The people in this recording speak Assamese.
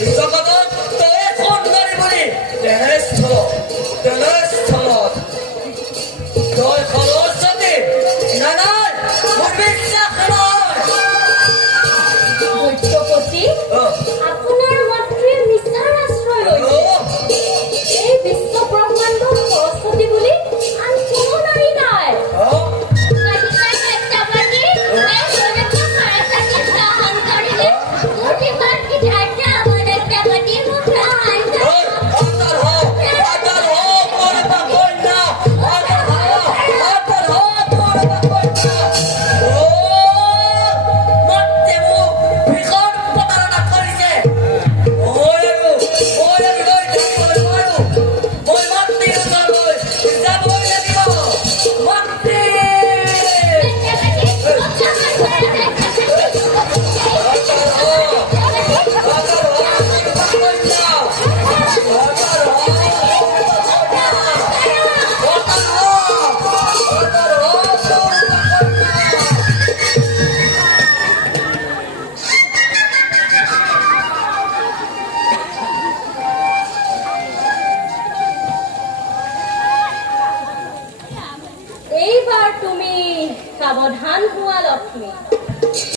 জগতত তয়ে সুন্দৰী বুলি তেনেস্থলত তই সৰস্বতী নাই মোৰ বিশ্বাস নহয় সত্যপতি আপোনাৰ মাতৃয়ে মিছাৰ আশ্ৰয় লৈছে এই বিশ্ব ব্ৰহ্মাণ্ডৰ সৰস্বতী বুলি আন কোনো নাৰী নাই এইবাৰ তুমি সাৱধান হোৱা লক্ষ্মী।